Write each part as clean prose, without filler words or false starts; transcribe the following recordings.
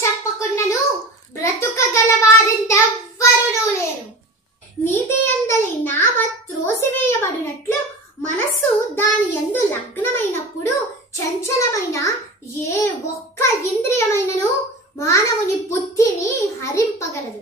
చెప్పకున్నను బ్రతుకగలవారింతెవ్వరునూ లేరు. నీటి యందలి నావ త్రోసివేయబడినట్లు మనస్సు దాని యందు లగ్నమైనప్పుడు చంచలమైన ఏ ఒక్క ఇంద్రియమైనను మానవుని బుద్ధిని హరింపగలదు.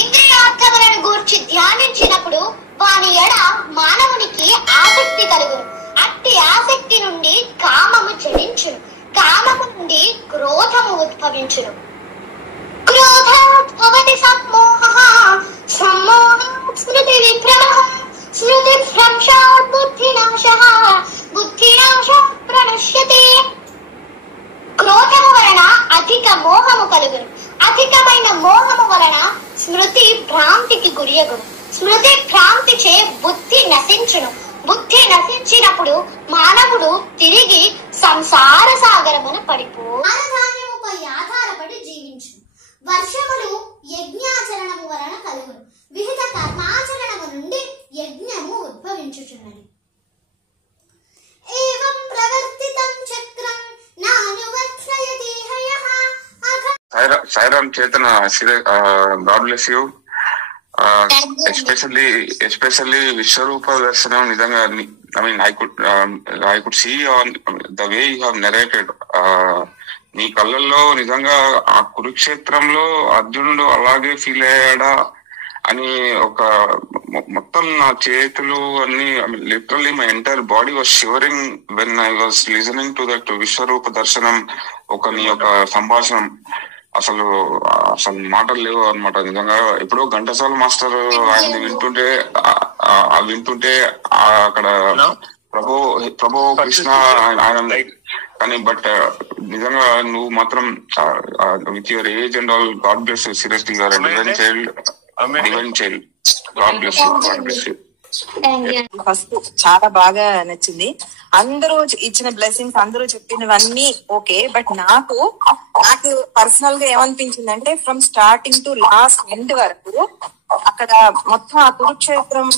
ఇంద్రియార్థములను గూర్చి ధ్యానించినప్పుడు వాని ఎడ మానవునికి ఆసక్తి కలుగును. అట్టి ఆసక్తి నుండి కామము జనించును. కామము నుండి క్రోధము ఉద్భవించును. క్రోధోద్భవతి సమ్మోహః, సమ్మోహాత్ స్మృతి విభ్రమః, స్మృతి భ్రంశాత్ బుద్ధినాశః, బుద్ధినాశాత్ ప్రణశ్యతే. క్రోధము వలన అధిక మోహము కలుగును. అధికమైన మోహము వలన స్మృతి భ్రాంతికి గురియగును. స్మృతి భ్రాంతిచే బుద్ధి నశించును. బుద్ధి నశించినప్పుడు మానవుడు తిరిగి సంసార సాగరమున పడిపోధాన్యముపై ఆధారపడి జీవించును. వర్షములు యజ్ఞాచరణము వలన కలుగును. వివిధ కర్మాచరణము నుండి యజ్ఞము ఉద్భవించుచున్నది. ఏవం ప్రవర్తితం చక్రం నానువర్తయతి హయః. సాయిరామ్ చేతన, గాడ్ బ్లెస్ యూ. ఎస్పెషల్లీ విశ్వరూప దర్శనం నిజంగా I could see on the way you have narrated. నీ కళ్ళల్లో నిజంగా ఆ కురుక్షేత్రంలో అర్జునుడు అలాగే ఫీల్ అయ్యాడా అని ఒక మొత్తం నా చేతులు అన్ని literally my entire body was shivering when I was listening to that విశ్వరూప దర్శనం. నీ యొక్క సంభాషణం అసలు మాటలు లేవు అనమాట. నిజంగా ఎప్పుడో ఘంటసాల మాస్టర్ ఆయన వింటుంటే అక్కడ ప్రభు కృష్ణ ఆయన కానీ బట్ నిజంగా నువ్వు మాత్రం with your age and all, God bless you. Seriously your divine child. God bless you. God bless you. First చాలా బాగా నచ్చింది. అందరూ ఇచ్చిన బ్లెస్సింగ్స్, అందరూ చెప్పినవన్నీ ఓకే. బట్ నాకు పర్సనల్ గా ఏమనిపించింది అంటే from starting to last end వరకు అక్కడ మొత్తం ఆ కురుక్షేత్రం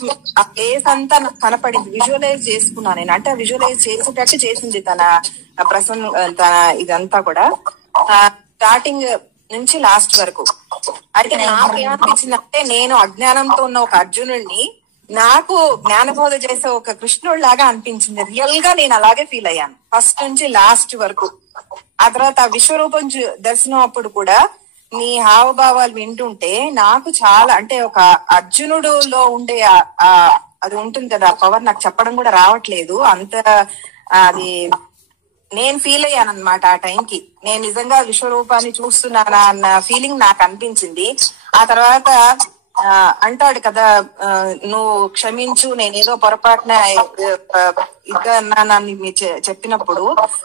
ఆ ప్లేస్ అంతా నాకు కనపడింది. విజువలైజ్ చేసుకున్నాను నేను. అంటే విజువలైజ్ చేసేటట్టు చేసింది తన తన ఇదంతా కూడా స్టార్టింగ్ నుంచి లాస్ట్ వరకు. అయితే నాకు ఏమనిపించింది అంటే నేను అజ్ఞానంతో ఉన్న ఒక అర్జునుడిని నాకు జ్ఞానబోధ చేసే ఒక కృష్ణుడు లాగా అనిపించింది. రియల్ గా నేను అలాగే ఫీల్ అయ్యాను ఫస్ట్ నుంచి లాస్ట్ వరకు. ఆ తర్వాత విశ్వరూపం దర్శనం అప్పుడు కూడా నీ హావభావాలు వింటుంటే నాకు చాలా అంటే ఒక అర్జునుడులో ఉండే అది ఉంటుంది కదా పవర్, నాకు చెప్పడం కూడా రావట్లేదు అంత. అది నేను ఫీల్ అయ్యాను అనమాట ఆ టైంకి. నేను నిజంగా విశ్వరూపాన్ని చూస్తున్నానా అన్న ఫీలింగ్ నాకు అనిపించింది. ఆ తర్వాత అంటాడు కదా, నువ్వు క్షమించు, నేనేదో పొరపాటున ఇద్దన్నానని చెప్పినప్పుడు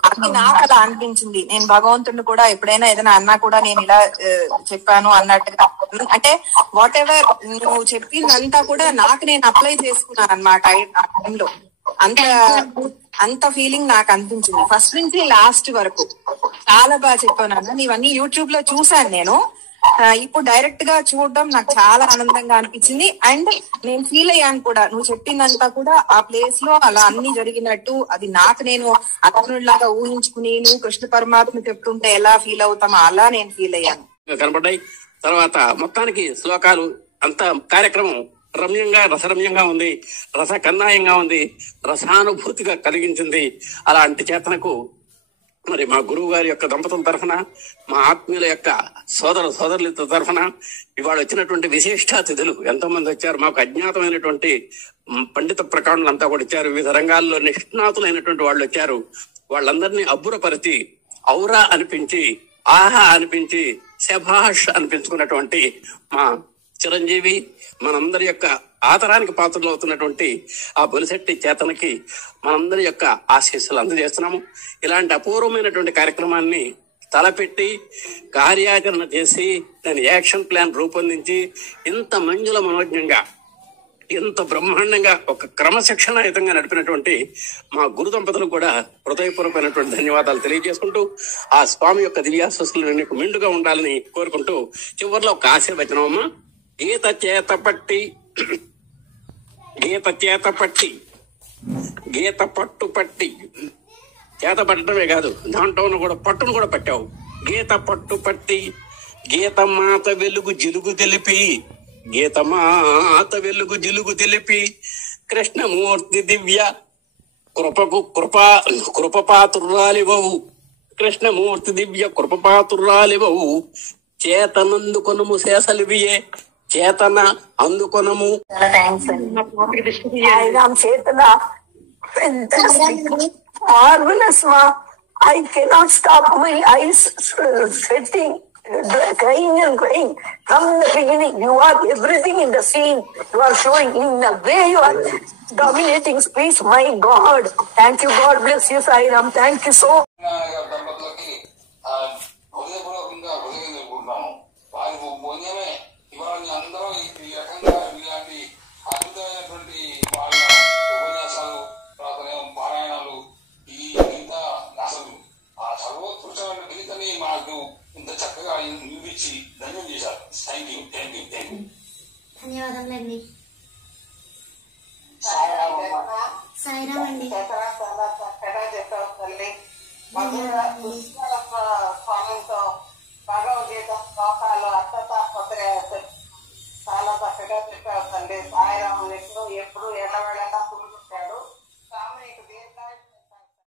అది నాకు అలా అనిపించింది. నేను భగవంతుడిని కూడా ఎప్పుడైనా ఏదైనా అన్నా కూడా నేను ఇలా చెప్పాను అన్నట్టుగా. అంటే వాట్ ఎవర్ నువ్వు చెప్పిందంతా కూడా నాకు నేను అప్లై చేసుకున్నాను అనమాట ఆ టైంలో. అంత ఫీలింగ్ నాకు అనిపించింది ఫస్ట్ నుంచి లాస్ట్ వరకు. చాలా బాగా చెప్పాను. నీవన్నీ యూట్యూబ్ లో చూసాను నేను. ఇప్పుడు డైరెక్ట్ గా చూడడం నాకు చాలా ఆనందంగా అనిపించింది. అండ్ నేను ఫీల్ అయ్యాను కూడా, నువ్వు చెప్పిందంతా కూడా ఆ ప్లేస్ లో అలా అన్ని జరిగినట్టు అది నాకు నేను అతనులాగా ఊహించుకుని నువ్వు కృష్ణ పరమాత్మ చెప్తుంటే ఎలా ఫీల్ అవుతామో అలా నేను ఫీల్ అయ్యాను. కనపడ్డాయి. తర్వాత మొత్తానికి శ్లోకాలు అంత కార్యక్రమం రమ్యంగా రసరమ్యంగా ఉంది, రసకన్నాయంగా ఉంది, రసానుభూతిగా కలిగించింది. అలాంటి చేతనకు మరి మా గురువు గారి యొక్క దంపతుల తరఫున, మా ఆత్మీయుల యొక్క సోదరుల తరఫున ఇవాళ వచ్చినటువంటి విశిష్టాతిథులు ఎంతో మంది వచ్చారు. మాకు అజ్ఞాతమైనటువంటి పండిత ప్రకాణులంతా కూడా వచ్చారు. వివిధ రంగాల్లో నిష్ణాతులైనటువంటి వాళ్ళు వచ్చారు. వాళ్ళందరినీ అబ్బురపరిచి ఔరా అనిపించి, ఆహా అనిపించి, శభాష్ అనిపించుకున్నటువంటి మా చిరంజీవి, మనందరి యొక్క ఆదరానికి పాత్రలు అవుతున్నటువంటి ఆ బొలిశెట్టి చేతనకి మనందరి యొక్క ఆశీస్సులు అందజేస్తున్నాము. ఇలాంటి అపూర్వమైనటువంటి కార్యక్రమాన్ని తలపెట్టి కార్యాచరణ చేసి దాని యాక్షన్ ప్లాన్ రూపొందించి ఇంత మంజుల మనోజ్ఞంగా, ఇంత బ్రహ్మాండంగా ఒక క్రమశిక్షణాయుతంగా నడిపినటువంటి మా గురు దంపతులు కూడా హృదయపూర్వకమైనటువంటి ధన్యవాదాలు తెలియజేసుకుంటూ ఆ స్వామి యొక్క దివ్యాశీస్సులు నీకు మెండుగా ఉండాలని కోరుకుంటూ చివరిలో ఒక ఆశీర్వచనం అమ్మా. గీత చేత పట్టి గీత పట్టు పట్టి చేత పట్టడమే కాదు, దాంట్లో కూడా పట్టును కూడా పట్టావు. గీత పట్టు పట్టి గీతమాత వెలుగు జిలుగు తెలిపి, గీతమాత వెలుగు జిలుగు తెలిపి, కృష్ణమూర్తి దివ్య కృపపాతుర్రాలివవు, కృష్ణమూర్తి దివ్య కృపపాతుర్రాలివవు, చేతనందుకొనము శేషలివియే, చేతన అందుకొనము. చాలా థ్యాంక్స్ అండి. సాయిరామ్ చేతన fantastic, marvelous ma. I cannot stop my eyes sweating, crying and crying. From the beginning, you are everything in the scene. You are showing in the way you are dominating speech. My God, thank you. God bless you, Sairam. Thank you so. ధన్యవాదములండి. సాయిరామ్ అండి. భగవద్గీత శ్లోకాలు అర్థతాత్పత్ర చాలా చక్కగా చెప్పావు తల్లి. సాయిరామ్ ఎప్పుడు